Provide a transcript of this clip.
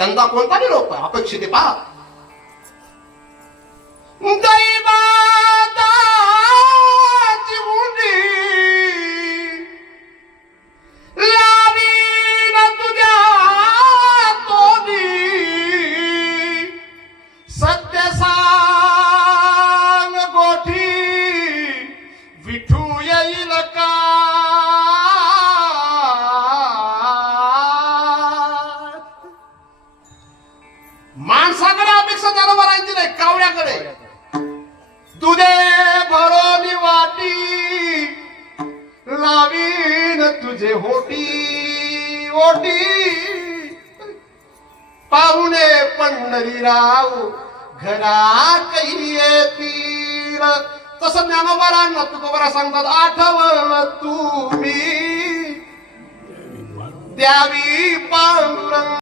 त्यांचा कोणता निरोप अपेक्षित आहे पहा. दैवाची मुंडी लावीन तुझ्या तोंडी, सत्य सांग गोठी विठू येईल का. माणसाकडे अपेक्षा जनावरांची नाही, कावळ्याकडे. दुधे भरून वाटी लावीन तुझे होटी ओटी, पाहुणे पंढरीराव घरा काही येतील. तसं ज्ञानोबारांना तुकोबारा सांगतात, आठवलं तुम्ही द्यावी पांडुरंग.